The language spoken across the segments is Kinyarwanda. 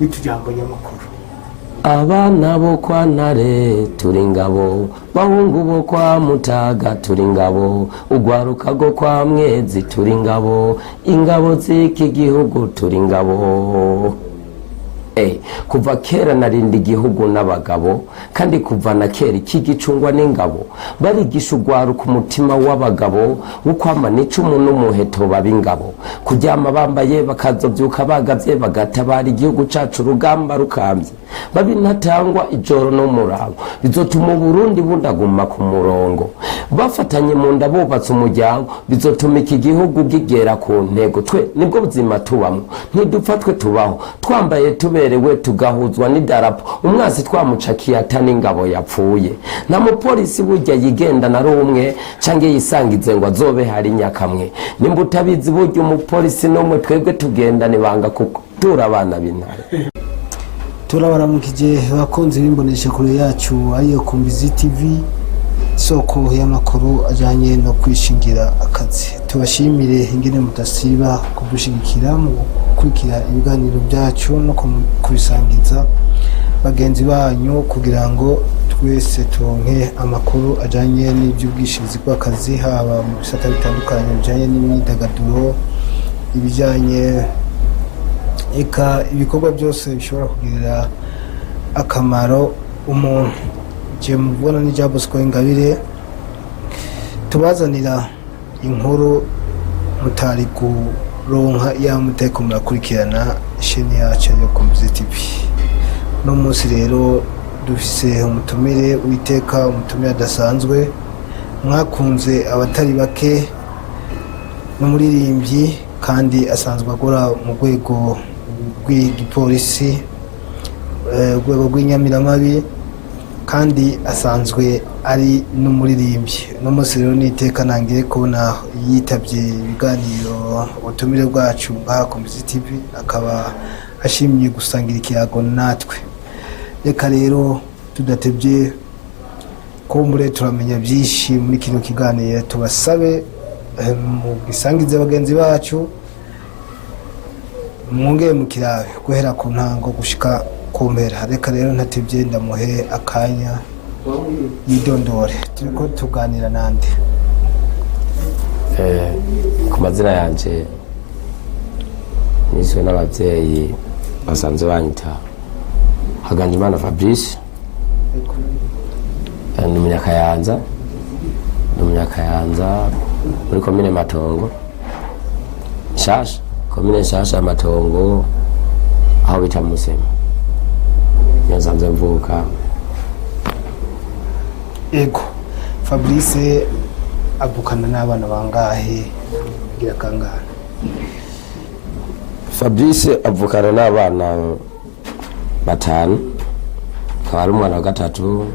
y'utujambo nyamukuru. Abana bo kwa Ntare turi ingabo, bahungu bo kwa Mutaga turi ingabo, ugwaruka go kwa Mwezi turi ingabo, ingabo z'iki gihugu turi ingabo. Kuva kera narindi igihugu n'abagabo, kandi kuva na kera iki gicungwa n'ingabo, barigisha ugwaruka umutima w'abagabo ukwamana icumu n'umuheto bab'ingabo, kuryama bambaye bakazovyuka bagavye bagatabara igihugu cacu urugamba rukambye, babintatangwa ijoro no murango, bizotuma Burundi bundaguma ku murongo, bafatanye mu nda bubatse umuryango, bizotuma iki gihugu gigera ku ntego. Twe nibwo buzima tubamwo, ntidupfa twe tubaho twambaye tuberewe tugahuzwa n'idarapo, umwasi twamucakiye atani ingabo yapfuye. Na mupolisi burya yigenda na rumwe cange yisangize ngo azobe hari nyakamwe, nimba utabizi burya umupolisi n'umwe twebwe tugenda nibanga kutura abana b'Intare. Turabaramukije bakunzi b'imbonesha kure yacu ariyo Kumbizi TV, soko y'amakuru ajanye no kwishingira akazi. Tubashimire ingene mudasiba kudushigikira mu gukurikira ibiganiro byacu no kubisangiza bagenzi banyu, kugira ngo twese turonke amakuru ajanye n'iby'ubwishingizi bw'akazi, haba mu bisata bitandukanye bijanye n'imyidagaduro, ibijanye eka ibikorwa byose bishobora kugirira akamaro umuntu. Je mubona ni Jean Bosco Ingabire, tubazanira inkuru mutari kuronka ya muteko murakurikirana sheni yacu yo Kumbizi TV. No munsi rero dufise umutumire witeka, umutumire adasanzwe mwakunze abatari bake, n'umuririmbyi kandi asanzwe agora mu rwego rw'igipolisi, urwego rw'inyamiramabi, kandi asanzwe ari n'umuririmbyi. No munsi rero niteka nangire kubona yitavye ibiganiro ubutumire bwacu bwa Kumbizi TV, akaba ashimye gusangira ikiyago natwe. Reka rero tudatevye kumbure turamenya byinshi muri kino kiganiro, tubasabe mu gisangize bagenzi bacu, mwongeye mu kirabe guhera ku ntango gushika ku mpera. Reka rero ntatevye ndamuhe akanya yidondore, turiko tuganira nande. Ku mazina yanje niswe n'abavyeyi basanzwe banyita Haganjimana Fabrice, ndi umunyakayanza muri komine Matongo Nshasha, komine Nshasha Matongo aho bita Musema, nsanzwe mvuka. Ego Fabrice avukana n'abana bangahe kugira kangahe? Fabrice avukana n'abana batanu, akaba ari umwana wa gatatu.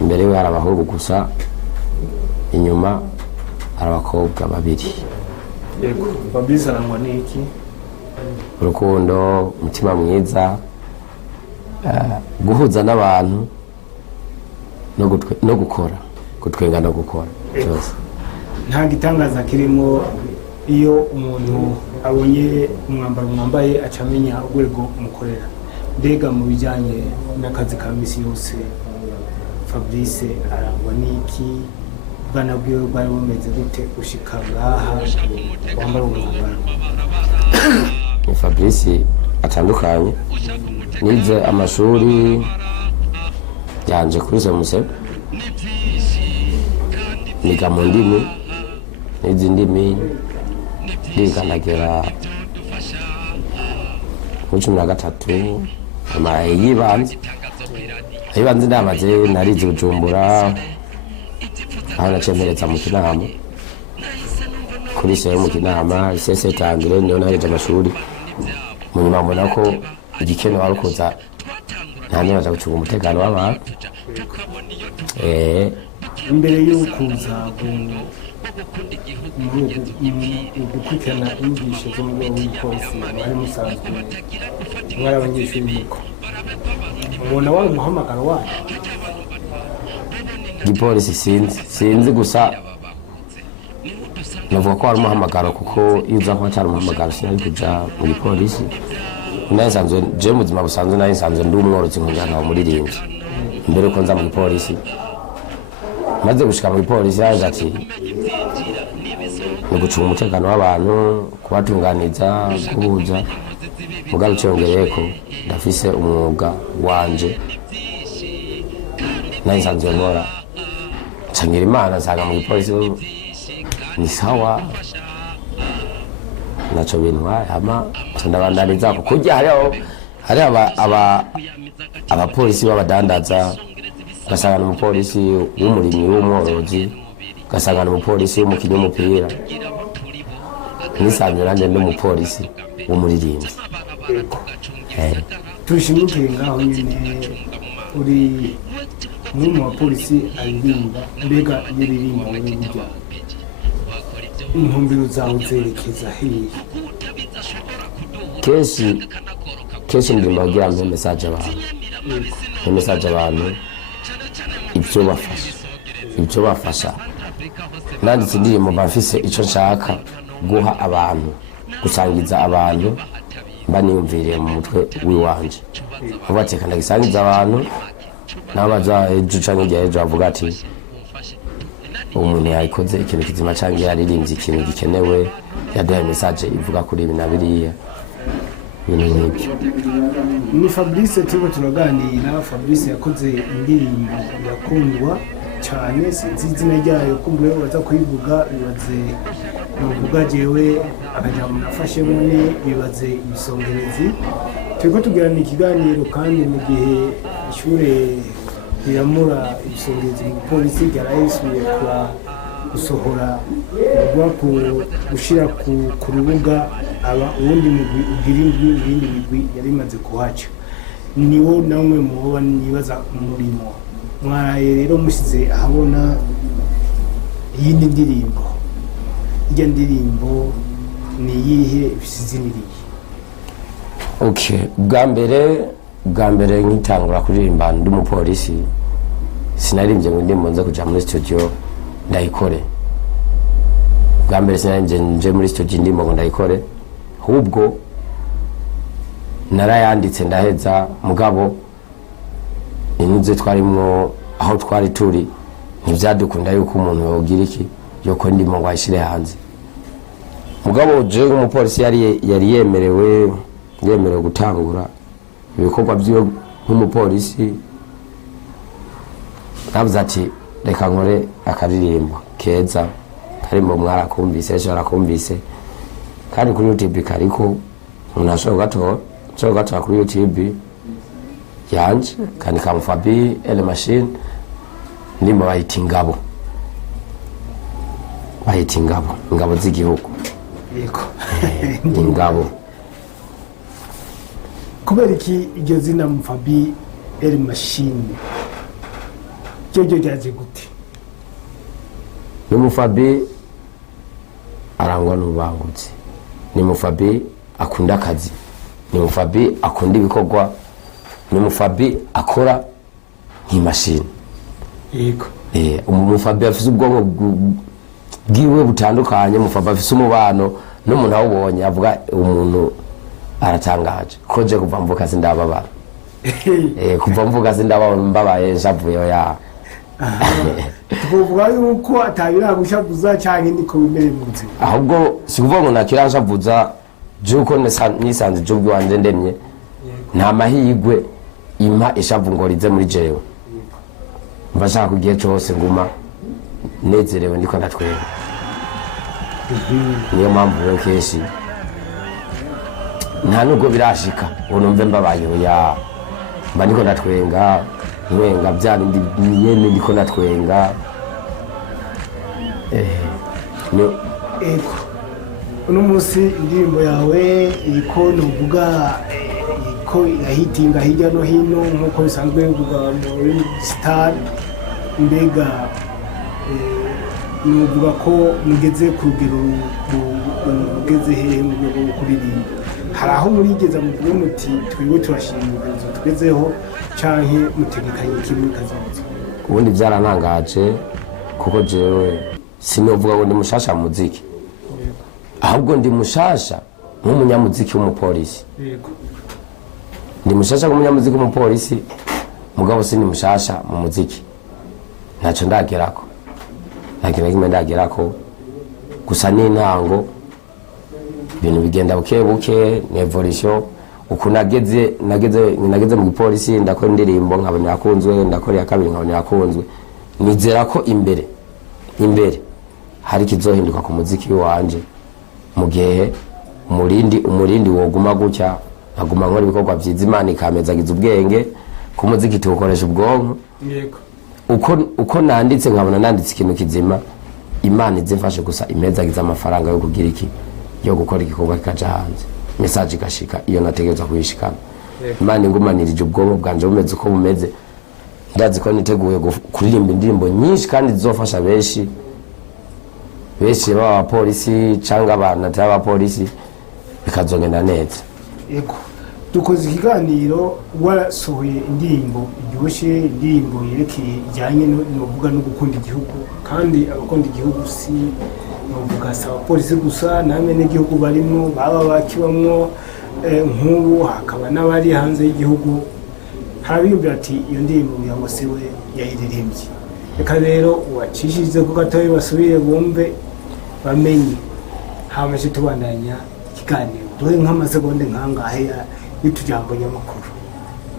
Imbere we hari abahungu gusa, inyuma hari abakobwa babiri. Yego Fabrice arangwa n'iki? Urukundo, umutima mwiza, guhuza n'abantu no gukora, gutwenga no gukora cyose. Nta gitangaza kirimo iyo umuntu abonye umwambaro mwambaye acamenya urwego umukorera. Mbega mu bijyanye n'akazi ka misi yose Fabrice arangwa n'iki? Bwana bwiwe bwari bumeze gute ushika ngaha wambara umwambaro? Fabrice atandukanye, nize amashuri yanje kuri Musema, niga mu ndimi, nize indimi ndikandagera mu 13 yibanze ndamaze narize Bujumbura, aho nacemereza mu Kinama kuri seyo mu Kinama isese tangire niyo naheje amashuri. Mu nyuma mbona ko igikene wari kuza nta nibaza gucunga umutekano w'abantu. Imbere y'ukuza gukurikirana inyigisho zo mu rwego rw'igipolisi bari musanzwe mwari abanyeshuri muko ubona wari umuhamagaro wayo? Igipolisi sinzi gusa navuga ko wari umuhamagaro, kuko iyo uza kuba cyari umuhamagaro sinari kuja mu gipolisi. nasanzwe je mu buzima busanzwe nasanzwe ndi umworozi nkujana umuririmbyi mbere ko nza mu polisi maze gushika mu polisi yaje ati ni gucunga umutekano w'abantu kubatunganiza kubuza mugabo cyongereko ndafise umwuga wanje nasanzwe nkora cangira imana nsanga mu polisi ni sawa naco bintwaye hama ndabandaniza ko kujya hari abapolisi b'abadandaza gasangana umupolisi w'umurimyi w'umworozi gasangana umupolisi w'umukinnyi w'umupira nisanzwe nanje ndi umupolisi w'umuririmbyi tushimikiye ngaho nyine uri umwe mu bapolisi aririmba mbega n'iririmba wewe burya intumbero zawe zerekeza hehe kenshi ndimo kugira ngo message abantu ibyo bafasha nanditse indirimbo bafise ico nshaka guha abantu gusangiza abantu baniyumviriye mu mutwe wiwanje ubateka ndagisangiza abantu nabaza ejo canke igihe ejo avuga ati umuntu yayikoze ikintu kizima canke yaririmbye ikintu gikenewe yaduhaye message ivuga kuri ibi na biriya ibintu nk'ibyo. Ni Fabrice turiko turaganira. Fabrice yakoze indirimbo yakundwa cyane, sinzi izina ryayo kumbuye baza kuyivuga, bibaze nuvuga jewe akajambo nafashe bune bibaze ibisongerezi. Turiko tugirana ikiganiro kandi mu gihe ishure riramura ibisongerezi mu polisi ryarayisubiye gusohora gushira ku rubuga aba ubundi mugwi ubwirindwi ibindi migwi yari imaze kuhaca. Niwo namwe muba nibaza umurimo mwaraye rero musize ahabona yindi ndirimbo. Iyo ndirimbo ni yihe bisiziniriye? Okay, bwa mbere nkitangura kuririmba ndi mu polisi sinarimbye ngo ndimo nza kuja muri studio ndayikore. Bwa mbere sinarimbye nje muri studio ndimo ngo ndayikore, ahubwo narayanditse ndaheza, mugabo inuze twarimwo aho twari turi ntivyadukunda yuko umuntu yogira iki yoko ndimo ngo ayishire hanze. Mugabo je nk'umupolisi yari yemerewe gutangura ibikorwa byo nk'umupolisi. Navuze ati reka nkore akaririmbo keza, karimbo mwarakumvise, ejo arakumvise, kandi kuri YouTube kariko unashobora gatora kuri YouTube yanje kandi kamufabi ele machine ndimo bayita ingabo z'igihugu. Yego. Ingabo. Kubera iki iryo zina Mufabi ele machine cyo ryaje gute? Ni Mufabi arangwa n'ubangutse, ni Mufabi akunda akazi, ni Mufabi akunda ibikorwa, ni Mufabi akora nk'imashini. Yego. Mufabi afise ubwonko bwiwe butandukanye. Mufabi afise umubano n'umuntu awubonye avuga umuntu aratangaje. Koje kuva mvuka sindababara. Kuva mvuka sindababara mbabaye njavuye ya. Tuvuga yuko atabira gushavuza cyane niko bimere mu nzira. Ahubwo sikuvuga ngo nakiranshavuza juko nisanze jubwi wanje ndemye. Nta mahigwe impa ishavu ngo rize muri jewe. Mbashaka kugiye cyose nguma nezerewe ndiko ndatwenga. Niyo mpamvu rero keshi nta nubwo birashika ngo numve mbabaye ya mba ndiko ndatwenga nwenga byandi nyene ndiko ndatwenga. Uno munsi indirimbo yawe iko nuvuga iko irahitinga hirya no hino nkuko bisanzwe bivuga muri star. Mbega nuvuga ko mugeze ku rugero mugeze hehe mu rwego kuririmba? Hari aho murigeza muvuge muti twiwe turashimira inzo tugezeho canke mutegekanye kimwe kazaza? Ubundi byaranangaje kuko jewe sinovuga ngo ndi mushasha mu muziki, ahubwo ndi mushasha nk'umunyamuziki w'umupolisi. Yego. ndi mushasha k'umunyamuziki umupolisi mugabo sindi mushasha mu muziki ntacyo ndagerako ntagira kimwe ndagerako gusa n'intango ibintu bigenda buke buke ni evolution uko nageze mu gipolisi ndakora indirimbo nkabona yakunzwe ndakora ya kabiri nkabona yakunzwe nizera ko imbere hari kizohinduka ku muziki wanje mu gihe umurindi woguma gutya nkaguma nkora ibikorwa byiza Imana ikamezagiza ubwenge ku muziki tukoresha ubwonko yego uko nanditse nkabona nanditse ikintu kizima Imana izimfashe gusa imezagiza amafaranga yo kugira iki yo gukora igikorwa kikaja hanze message igashika iyo nategereza kuyishikana Imana ingumanirije ubwonko bwanje bumeze uko bumeze ndazi ko niteguye kuririmba indirimbo nyinshi kandi zizofasha benshi baba polisi cyangwa abana cyangwa polisi bikazongenda neza yego dukoze ikiganiro warasohoye indirimbo iryoshye indirimbo yerekeye ijyanye n'uvuga no gukunda igihugu kandi abakunda igihugu si n'uvuga saba polisi gusa namwe n'igihugu barimo baba bakibamwo nk'ubu hakaba n'abari hanze y'igihugu harabiyumvira ati iyo ndirimbo ngo se we yayiririmbye reka rero uwacishije ko gatoya basubire bumve bamenye hamaze tubandanya ikiganiro duhe nk'amasegonde nkangahe y'utujambo nyamakuru.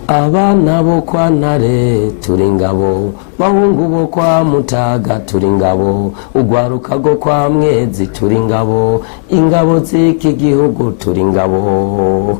Abana bo kwa Ntare turi ngabo bahungu bo kwa Mutaga turi ngabo ugwaruka go kwa Mwezi turi ngabo ingabo z'iki gihugu turi ngabo.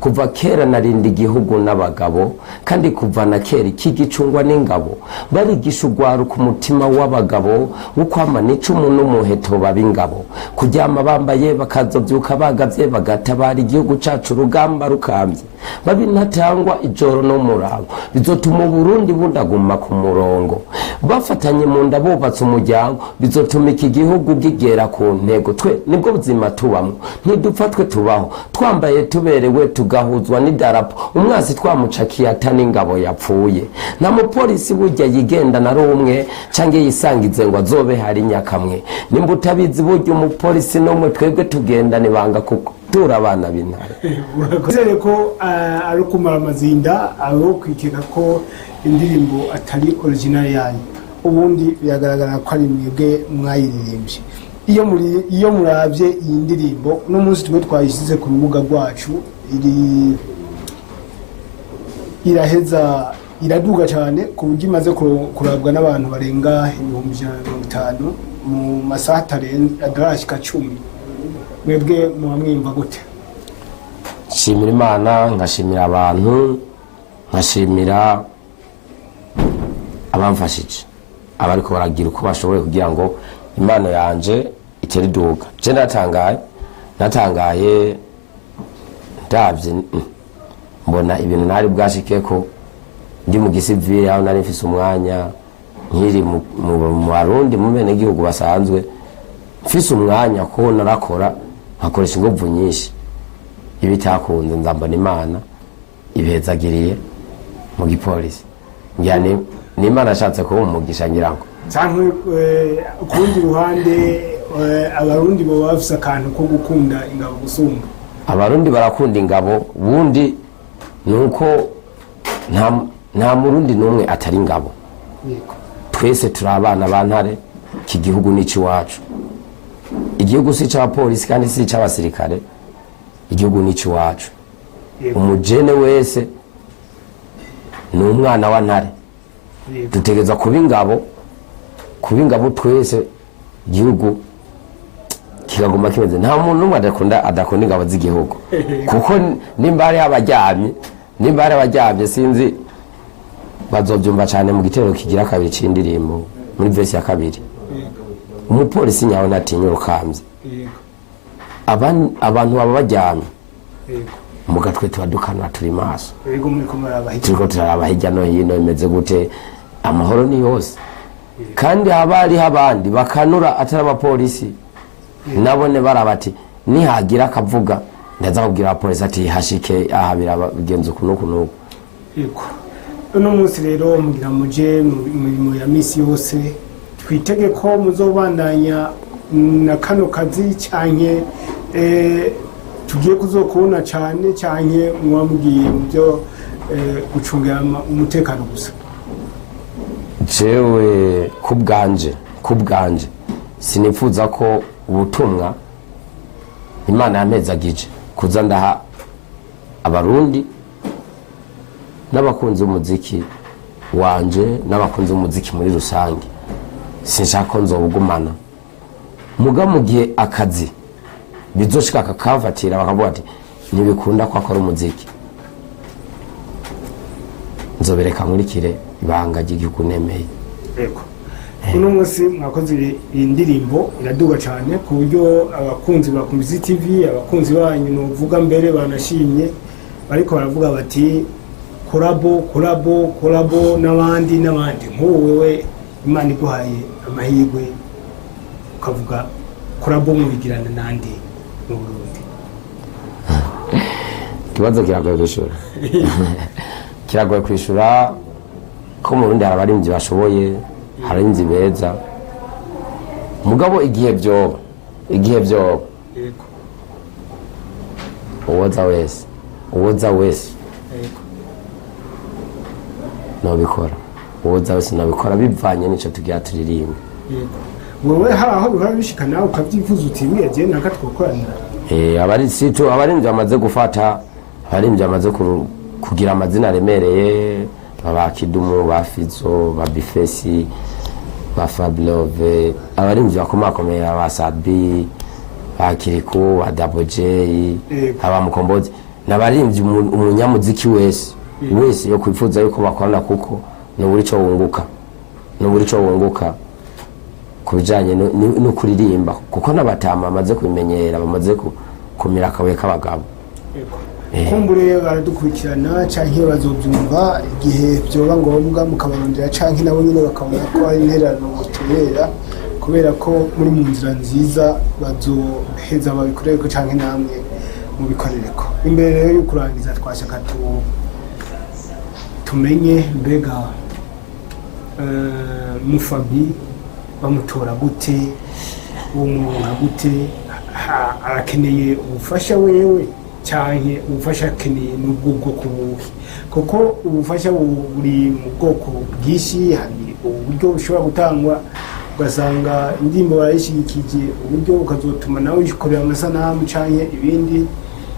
Kuva kera narindi igihugu n'abagabo kandi kuva na kera ikigicungwa n'ingabo barigisha ugwaruka umutima w'abagabo ukwamana icumu n'umuheto babingabo kuryama bambaye bakazovyuka bagavye bagatabara igihugu cacu rugamba rukambye babinatangwa ijoro no murango bizotuma Burundi bundaguma ku murongo bafatanye mu nda bubatse umuryango bizotuma iki gihugu gigera ku ntego twe nibwo buzima tubamwe ntidupfatwe tubaho twambaye tuberewe tugahuzwa n'idarapo umwasi twamucakiye atani ingabo yapfuye na mupolisi burya yigenda na rumwe cange yisangize ngo azobe hari nyakamwe nimba utabizi burya umupolisi no mwe twebwe tugendane banga kutura abana b'Intare. Urakozere ko ari kumara amazinda abo kwikeka ko indirimbo atari original yayo ubundi biragaragara ko ari mwebwe mwayiririmbye iyo muravye iyi ndirimbo no munsi twe twayishyize ku rubuga rwacu iraheza iraduga cyane ku buryo imaze kurabwa n'abantu barenga 150 mu masaha adarashika 10 mwebwe mwamwimva gute? Shimira Imana nkashimira abantu nkashimira abamfashije abariko baragira uko bashoboye kugira ngo Imana yanje itere duga. Je natangaye ndavye mbona ibintu nari bwashike ko ndi mu gisivile aho nari mfise umwanya nkiri mu Barundi mu bene gihugu basanzwe mfise umwanya ko narakora nkakoresha inguvu nyinshi ibitakunze nzambona Imana ibezagiriye mu gipolisi njyane n'Imana ashatse ko umugisha nyirango cyangwa kundi ruhande abarundi bo bafise akantu ko gukunda ingabo gusumba. Abarundi barakunda ingabo bundi nuko nta murundi numwe atari ingabo twese turi abana ba Ntare iki gihugu n'ici wacu igihugu si cy'abapolisi kandi si cy'abasirikare igihugu n'ici wacu umujene wese ni umwana wa Ntare dutegeza kuba ingabo twese igihugu kikaguma kimeze nta muntu numwe adakunda ingabo z'igihugu kuko nimba ari abajyamye sinzi bazobyumva cyane mu gitero kigira kabiri c'indirimbo muri verse ya kabiri umupolisi nyawe natinya urukambye abantu baba bajyamye mugatwe tubadukanwa turi maso turiko turaraba hirya no hino imeze gute amahoro ni yose kandi habari abandi bakanura atari abapolisi nabone barabati nihagira akavuga ndaza kubwira abapolisi ati hashike ahabira bigenze ukuntu yego uno munsi rero mugira muje mu mirimo ya misi yose twitege ko muzobandanya na kano kazi cyanke tugiye kuzokubona cyane cyane mwamubwiye mu byo gucungira umutekano gusa? jewe ku bwanje sinifuza ko ubutumwa Imana yampezagije kuza ndaha abarundi n'abakunzi b'umuziki wanje n'abakunzi b'umuziki muri rusange. Sinshaka ko nzobugumana muga mu gihe akazi bizoshika kakavatira bakavuga ati ntibikunda ko akora umuziki, nzobereka nkurikire ibanga ry'igihugu nemeye. Yego, uno munsi mwakoze iyi ndirimbo iraduga cyane ku buryo abakunzi ba Kumbizi TV, abakunzi banyu novuga mbere banashimye, ariko baravuga bati kolabo n'abandi nk'ubu wewe Imana iguhaye amahirwe ukavuga kolabo mubigirana nandi mu Burundi? Kibazo kiragoye kwishura. Kiragoye kwishura ko mu Burundi hari abarimvyi bashoboye, harimvyi beza, mugabo igihe byo Yego, uwoza wese yego, nobikora, uwoza wese nobikora bivanye n'ico tugira turirimba. yego. Wowe hari aho biba bishika nawe ukavyifuza uti wiyagiye naka twokoranira? Abarimvyi bamaze gufata, abarimvyi bamaze kugira amazina aremereye, ba Kidumu, ba Fizo, ba Bifesi, ba Fablove, abarimvyi bakomakomeye, ba Sabi, ba Kiriku, ba Double J, aba Mukombozi, n'abarimvyi umunyamuziki wese yo kwifuza yuko bakorana, kuko n'uburi cyo wunguka kubijanye no kuririmba, kuko n'abatama bamaze kubimenyera, bamaze kumira akabuye k'abagabo. Kumbure baradukurikirana canke bazobyumva igihe byoba ngombwa mukabarondera canke nabo nyine bakabona ko ari interano tubera, kubera ko muri mu nzira nziza bazoheza babikorereko canke namwe mubikorereko. Imbere rero yo kurangiza twashaka tumenye mbega Mufabi bamutora gute, umuntu gute, arakeneye ubufasha wewe cyane ubufasha akeneye n'ubwo bwoko bubi, kuko ubufasha buri mu bwoko bwinshi. Hari uburyo bushobora gutangwa ugasanga indirimbo barayishigikije, uburyo ukazotuma nawe uyikorera amasanamu canke ibindi,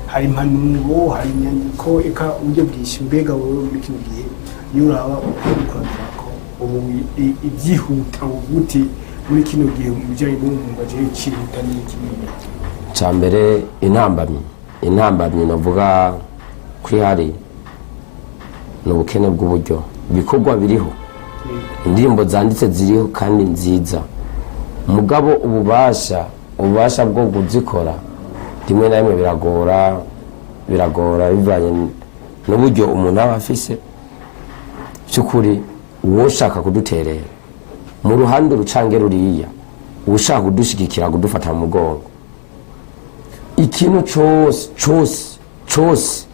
hari impanuro, hari inyandiko, eka uburyo bwinshi. Mbega wowe muri kino gihe iyo uraba ukurikirana ko ubu ibyihuta ubuti muri kino gihe mu bijyanye n'umwuga je cyihuta n'ikindi? Cambere intambamyi navuga kwihari n'ubukene bw'uburyo, ibikorwa biriho, indirimbo zanditse ziriho kandi nziza, mugabo ububasha bwo kuzikora rimwe na rimwe biragora bivanye n'uburyo umuntu aba afise. Cyukuri uwoshaka kuduterera mu ruhande rucange ruriya, ushaka kudushigikira, kudufata mu mugongo, ikintu cyose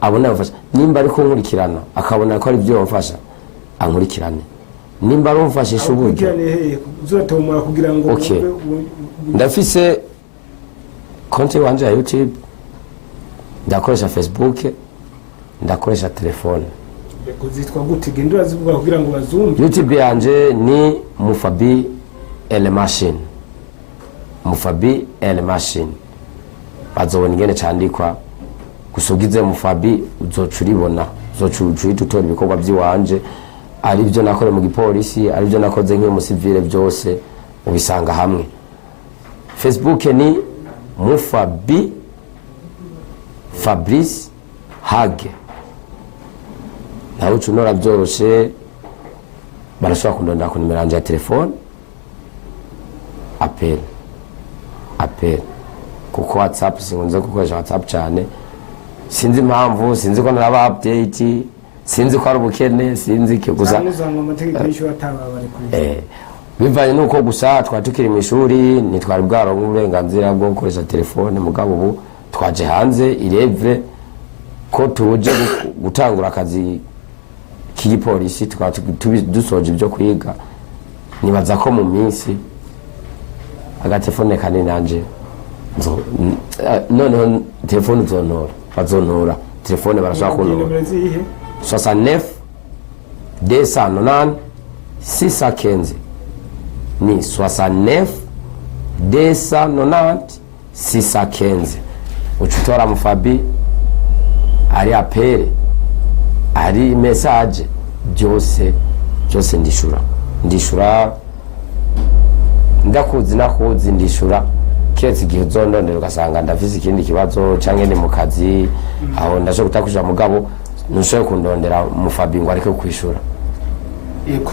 abona yafasha. Nimba ariko nkurikirana akabona ko ari byo yamfasha, ankurikirane. Nimba ari umfashisha uburyo uzatomora kugira ngo ndafise konti wanje ya YouTube, ndakoresha Facebook, ndakoresha telefone. Kuzitwa gute? Genda urazivuga kugira ngo bazumve. YouTube yanje ni Mufabi El Machine, bazobona ingene candikwa, gusugize Mufabi uzocuribona, uzocuita utora ibikorwa by'iwanje, ari byo nakore mu gipolisi, ari byo nakoze nk'umusivile, byose ubisanga hamwe. Facebook ni Mufabi Fabrice Hage, nawe ucunora byoroshe, barashobora kundondera ku nimero yanje ya telefone, apel, kuko WhatsApp sinkunze gukoresha WhatsApp cyane, sinzi impamvu, sinzi ko naraba update, sinzi ko ari ubukene, sinzi ko gusa bivanye nuko gusa twatukiri mu ishuri nitwari bwaronka uburenganzira bwo gukoresha telefone, mugabo ubu twaje hanze irevre ko tuje gutangura akazi k'igipolisi, dusoje ibyo kwiga. Nibaza ko mu minsi agatelefone kanini nanje noneho telefone bazontora telefone barashaka kuntora 69 290 615 ni 69 290 615 ucutora mufabi ari apere ari message byose ndishura ndakuzi ndishura ketse igihe uzondondera ugasanga ndafise ikindi kibazo canke ni mu kazi aho ndaje gutakuja mugabo nushoye kundondera mufabi ngo areke kwishura. Yego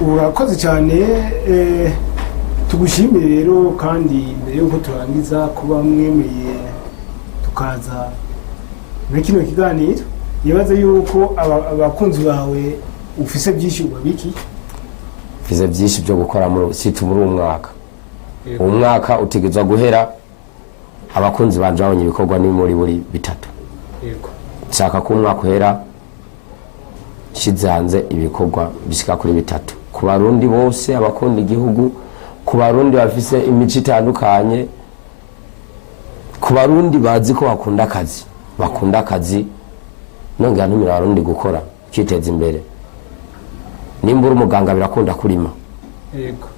urakoze cyane tugushimire rero kandi mbere yuko turangiza kuba mwemeye tukaza muri kino kiganiro yibaze yuko abakunzi bawe ufise byinshi ubabiki mfise byinshi byo gukora muri umwaka utegezwa guhera abakunzi banje babonye ibikorwa ni muri bitatu. Yego nshaka ko umwaka uhera shize hanze ibikorwa bishika kuri bitatu ku barundi bose abakunda igihugu, ku barundi bafise imico itandukanye, ku barundi bazi ko bakunda akazi nongera ntumira abarundi gukora kiteza imbere. Nimbura umuganga birakunda kurima. Yego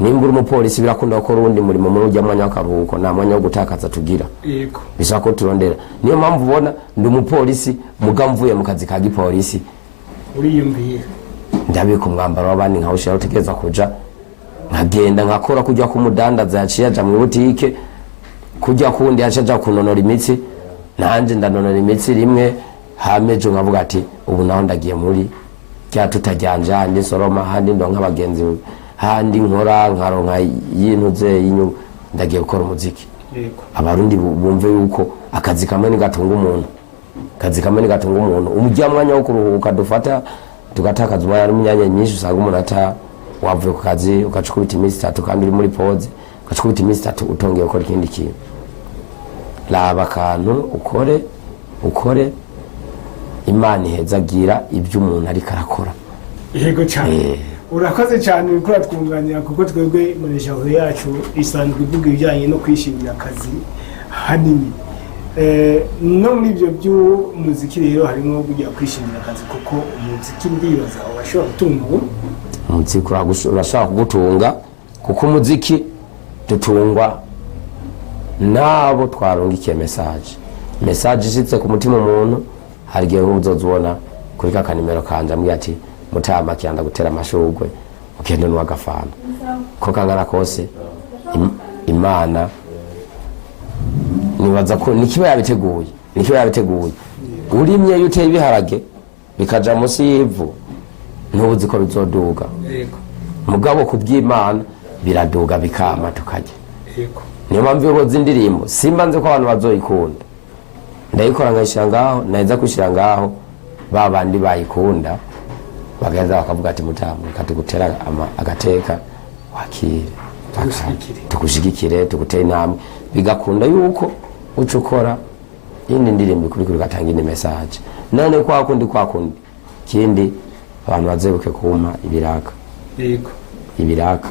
nimbura umupolisi birakunda gukora urundi murimo muri ujya mwanya w'akaruhuko nta mwanya wo gutakaza tugira. Yego bisaba ko turondera, niyo mpamvu ubona ndi umupolisi mugamvuye mu kazi ka gipolisi uriyumvira ndabika umwambaro w'abandi nkawushira utegeza kuja nkagenda nkakora kujya ku mudandaza yaciye aja mu butike kujya kundi yacaja kunonora imitsi nanje ndanonora imitsi rimwe hamejo nkavuga ati ubu naho ndagiye muri cya tutajyanje handi soroma handi ndo nk'abagenzi handi nkora nkaronka yintuze yinyu ndagiye gukora umuziki. Yego abarundi bumve yuko akazi kamwe ni gatunga umuntu umujya mwanya wo kuruhuka dufata tugatakaza umwanya n'imyanya myinshi usanga umuntu wavuye ku kazi ugacukubita iminsi 3 kandi uri muri pause ugacukubita iminsi 3 utongeye gukora ikindi kintu. Laba kantu ukore Imana ihezagira ibyo umuntu ari karakora. Yego cyane urakoze cyane ukora twunganya kuko twebwe munesha yacu isanzwe ivuga ibijyanye no kwishimira akazi hanini no muri ibyo by'umuziki rero harimo kujya kwishimira akazi kuko umuziki ndibaza washobora gutunga umuziki urashaka kugutunga kuko umuziki dutungwa nabo twarungikiye message ishitse ku mutima umuntu hari gihe uzozubona kuri ka kanimero kanje ambwiye ati Mutama kyanda gutera amashugwe ukende n'wagafana ko kangana kose Imana nibaza ko nikiba yabiteguye urimye yuteye ibiharage bikaja munsi y'ivu ntubuzi ko bizoduga. Yego mugabo kuby'Imana biraduga bikama tukaje. Yego niyo mpamvu yoboza indirimbo simba nze ko abantu bazoyikunda ndayikora nkashira ngaho naheza kushira ngaho babandi bayikunda bagaza bakavuga ati Mutama katugutera agateka wakire tukushigikire tuguteye namwe bigakunda yuko ucukora indi ndirimbo kuri gatanga indi message none kwa kundi kindi abantu bazebuke kuma ibiraka. Yego ibiraka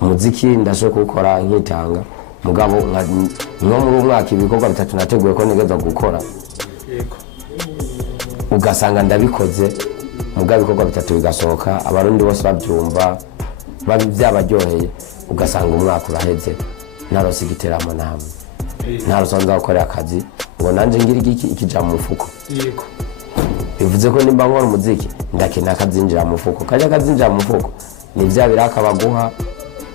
umuziki ndashaka gukora nkitanga mugabo nko muri umwaka ibikorwa bitatu nateguye ko nigeza gukora. Yego ugasanga ndabikoze mugabo ibikorwa bitatu bigasohoka abarundi bose babyumva byabaryoheye ugasanga umwaka uraheze narosigiteramo namwe narosonza gukora akazi ngo nanje ngira ikija mu mufuko. Yego bivuze ko nimba nkora umuziki ndakena akazinjira mu mufuko kaje akazinjira mu mufuko ni bya biraka baguha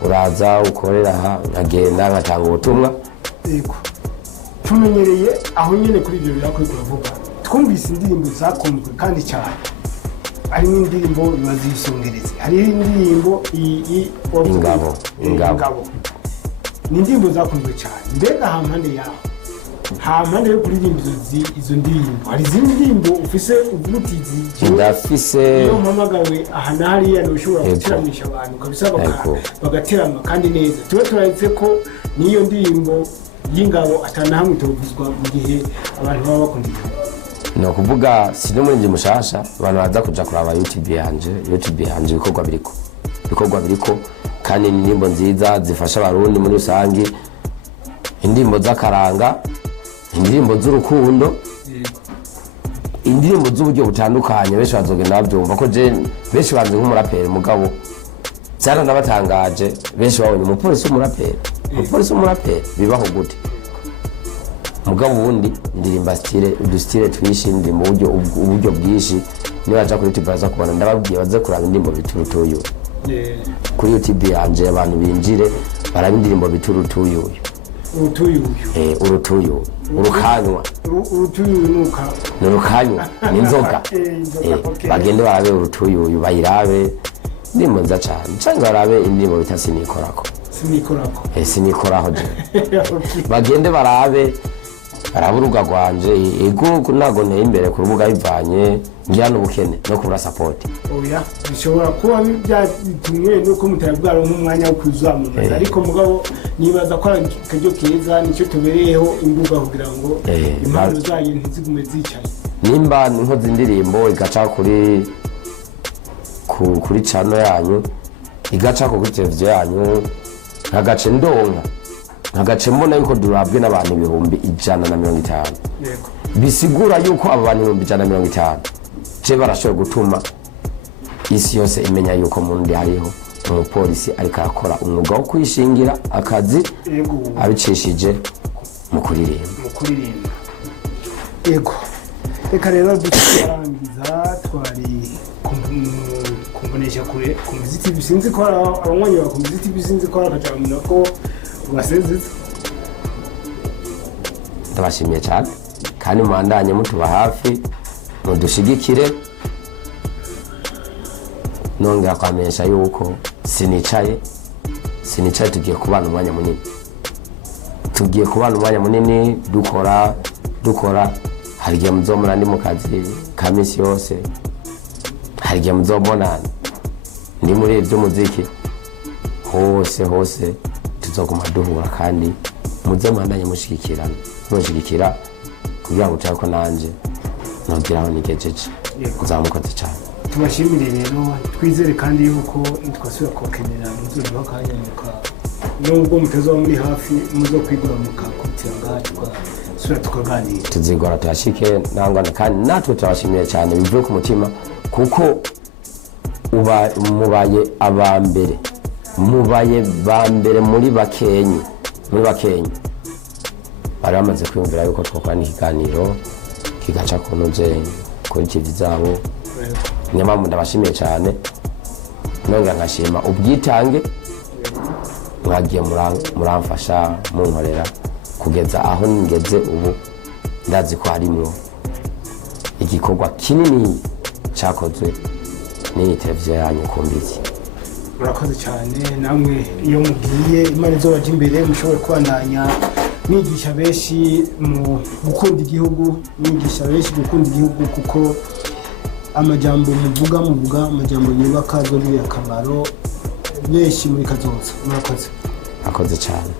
uraza ukorera aha nkagenda ngatanga ubutumwa. Yego tumenyereye aho nyene kuri ibyo birako kuravuga twumvise indirimbo zakunzwe kandi cyane hari n'indirimbo bazisongereza hari indirimbo ingabo ni indirimbo zakunzwe cyane mbega hampande yaho hampande yo kuririmba izo ndirimbo hari izindi ndirimbo ufise ubutizi ndafise iyo mpamagawe aha nahariya ntushobora guteramisha abantu kabisa bagaterama kandi neza tuba turahitse ko niyo ndirimbo y'ingabo atanahamwe tuvuzwa mu gihe abantu baba bakunda no kuvuga sino muri nje mushasha abantu baza kuja kuraba YouTube yanje ibikorwa biriko kandi indirimbo nziza zifasha abarundi muri rusange, indirimbo z'akaranga, indirimbo z'urukundo, indirimbo z'uburyo butandukanye. Benshi bazogenda babyumva ko je benshi banze nk'umuraperi mugabo cyane nabatangaje, benshi babonye umupolisi w'umuraperi bibaho gute mugabo ubundi ndirimba style twishinde mu uburyo bwishi. Niba aja kuri YouTube baza kubona, ndababwiye baze kuraba indirimbo biturutuyo kuri YouTube yanje, abantu binjire baraba indirimbo biturutuyo urutuyo urukanywa n'urukanywa n'inzoga bagende barabe urutuyo bayirabe indirimbo nza cyane barabe indirimbo bita sinikoraho je bagende barabe urubuga rwanje ego nago nteye imbere ku rubuga bivanye njyana ubukene no kubura support. Oya bishobora kuba byatumwe nuko mutabwara nk'umwanya wo kuzamamaza, ariko mugabo nibaza ko kajyo keza nicyo tubereyeho imbuga kugira ngo impano zayo ntizigume zicaye. Nimba inkozi indirimbo igaca kuri channel yanyu, igaca kuri televiziyo yanyu, nkagace ndonka, nkagace mbona yuko durabwe n'abantu 150, bisigura yuko aba bantu 150 je barashoboye gutuma isi yose imenya yuko mu ndi hariho umupolisi ariko arakora umwuga wo kwishingira akazi abicishije mu kuririmba. Ego reka rero dukirangiza twari kumbonesha kure Kombizi TV, sinzi ko abanywanyi ba Kombizi TV sinzi ko akajamuna ko basezeze. Ndabashimiye cyane kandi mwandanye mutuba hafi mudushigikire, nongera kwamenyesha yuko sinicaye tugiye kubana umwanya munini, dukora hari igihe muzomona ndi mu kazi ka misi yose, hari igihe muzomona ndi muri ibyo muziki, hose tuzoguma duhura kandi muze mwandanye mushigikira kugira ngo cyako nanje nogeraho nigejeje kuzamukoze cyane. Tubashimire rero, twizere kandi yuko twasubira kokenera muzuba kanyamuka, nubwo mutazo muri hafi muzo kwigura mukakutira sura tukaganira, tuzigora tuyashike nangana kandi natwe turabashimiye cyane bivuye ku mutima, kuko mubaye bambere muri bakenye bari bamaze kwiyumvira yuko twakora n'ikiganiro kigaca kunoze kuri TV zabo. Nyamara ndabashimiye cyane, nongera nkashima ubwitange mwagiye muramfasha munkorera kugeza aho ngeze ubu. Ndazi ko harimo igikorwa kinini cyakozwe n'iyi televiziyo yanyu Kombizi. Murakoze cyane namwe, iyo mugiye Imana izobaje imbere mushobore kwandanya mwigisha benshi mu gukunda igihugu, kuko amajambo muvuga amajambo yubaka azogirira akamaro benshi muri kazoza. Murakoze cyane.